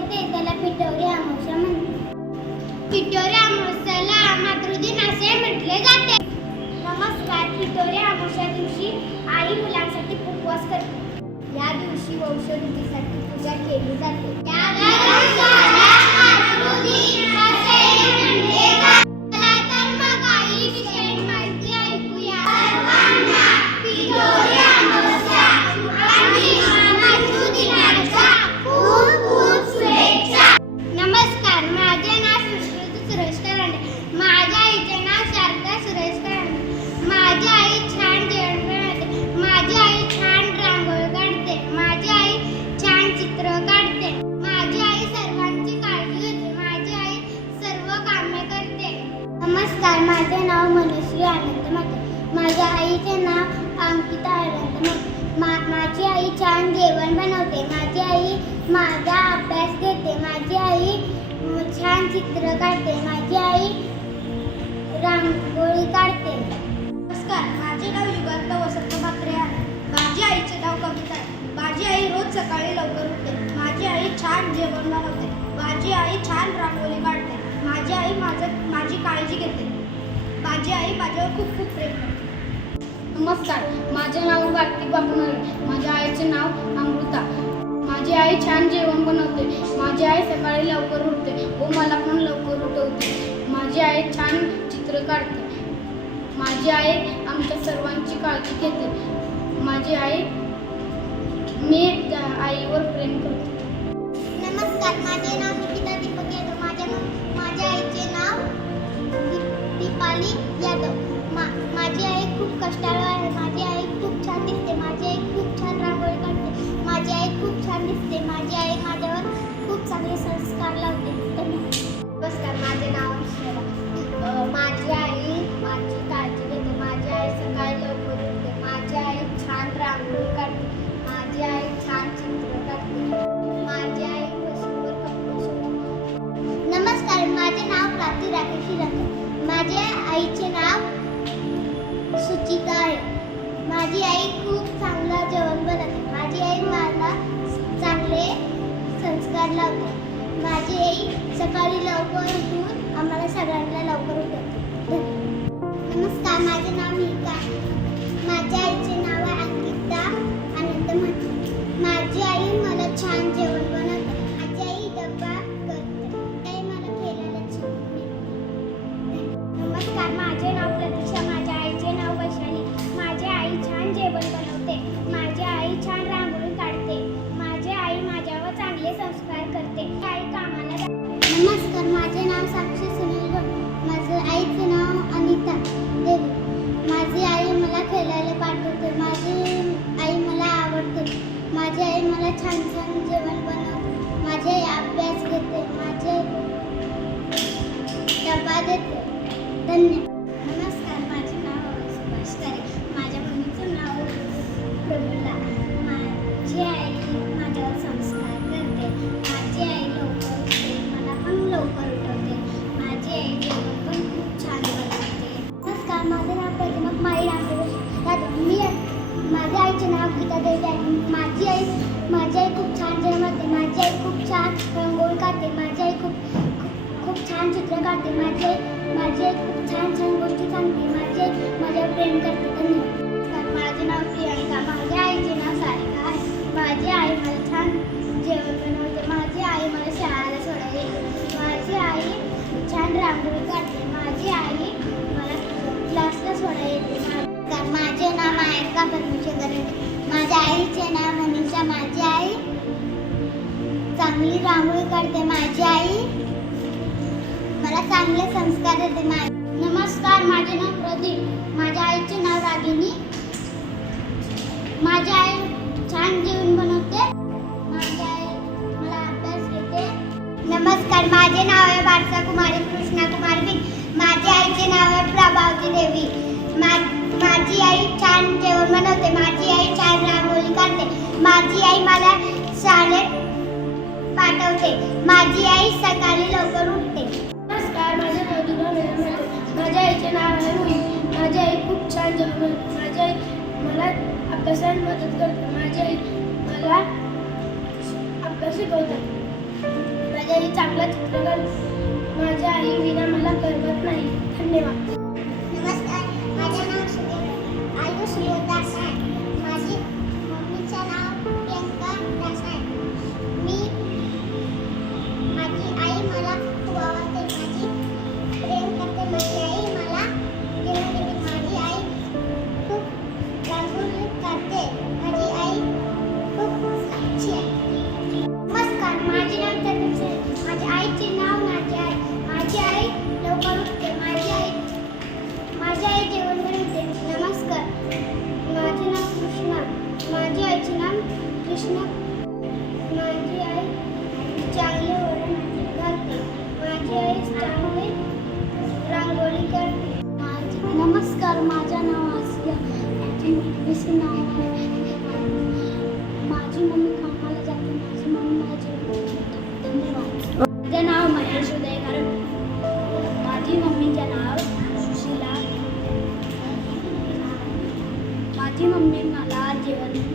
येते त्याला पिठोरी अमावस्या म्हणते पिठोरी अमावस्याला मातृदिन असे म्हटले जाते. नमस्कार पिठोरी अमावस्या दिवशी आई मुलांसाठी उपवास करते. या दिवशी वंशवृद्धीसाठी पूजा केली जाते. त्या नमस्कार माझे नाव मनश्री आनंद माते माझ्या आईचे नाव अंकिता आनंद माते मा माझी आई छान जेवण बनवते. माझी आई माझा अभ्यास घेते. माझी आई छान चित्र काढते. माझी आई रांगोळी काढते. नमस्कार माझे नाव युगांत वसंत म्हात्रे आहे. माझी आईचे नाव कविता आहे. माझी आई रोज सकाळी लवकर उठते. माझी आई छान जेवण बनवते. माझी आई छान रांगोळी काढते. माझी आई माझं माझी काळजी घेते. माझी आई माझ्यावर खूप खूप प्रेम करते. नमस्कार माझे नाव कार्तिक बाबुनरे माझ्या आईचे नाव अमृता. माझी आई छान जेवण बनवते. माझी आई सकाळी लवकर उठते. व मला पण लवकर उठवते. माझी आई छान चित्र काढते. माझी आई आमच्या सर्वांची काळजी घेते. माझी आई मी त्या आईवर प्रेम करते. नमस्कार माझे नाव निकिता दीप- यादव मा माझी आई खूप कष्टाळू आहे माझी आई खूप छान दिसते माझी आई खूप छान रांगोळी काढते माझी आई खूप छान दिसते माझी आई माझ्यावर खूप चांगले संस्कार लावते नमस्कार माझे नाव अक्षरा माझी आई माझी काळजी घेते माझी आई सकाळी लवकर उठते माझी आई छान रांगोळी काढते माझी आई छान चित्र काढते माझी आई नमस्कार माझे नाव प्राती राकेशी राखते आईचे नाव सुचिता आहे. माझी आई खूप चांगलं जेवण बनवते. माझी आई मला चांगले संस्कार लावते. माझी आई सकाळी लवकर उठून आम्हाला सगळ्यांना लवकर उठवते. नमस्कार माझे नाव मिका नाव आहे. माझी आई माझी आई खूप छान जेवण माझी आई खूप छान रंगोळी काढते. माझी आई खूप खूप- खूप छान चित्र काढते. माझी आई माझी आई खूप छान छान गोष्टी सांगते. माझी आई माझ्यावर प्रेम करते. धन्यवाद. माझे नाव प्रियांका. माझ्या आईचे नाव सारिका आहे. माझी आई मला छान जेवण बनवते. माझी आई मला शाळेला सोडायला येते. माझी आई छान रांगोळी काढते. माझी आई मला क्लासला सोडायला येते. माझे नाव आहे का आईचे नाव मनीषा माझी आई. चांगली रांगोळी करते माझी आई. मला चांगले संस्कार देते माझी नमस्कार माझे नाव प्रदीप. माझ्या आईचे नाव रागिनी. माझी आई छान जेवण बनवते. माझी आई मला अभ्यास घेते. नमस्कार माझे नाव आहे बारसा कुमारी कृष्णा कुमारी माझ्या आईचे नाव आहे प्रभावती देवी. मा माझी आई छान जेवण बनवते माझी आई छान रांगोळी काढते माझी आई मला शाळेत पाठवते माझी आई सकाळी लवकर उठते. नमस्कार माझे माझ्या आईचे नाव आहे मोहित माझी आई खूप छान जेवण माझी आई मला अभ्यासात मदत करते. माझी आई मला अभ्यास शिकवतात. माझी आई चांगला चित्रकार. माझी आई विना मला करमत नाही. धन्यवाद. त्यामुळे करते नमस्कार माझं नाव आसिया माझी नाव आहे. माझी मम्मी कामाला जाते. माझी मम्मी माझी धन्यवाद. माझं नाव महेश उदय कारण माझी मम्मीचं नाव सुशिला. माझी मम्मी मला जेवण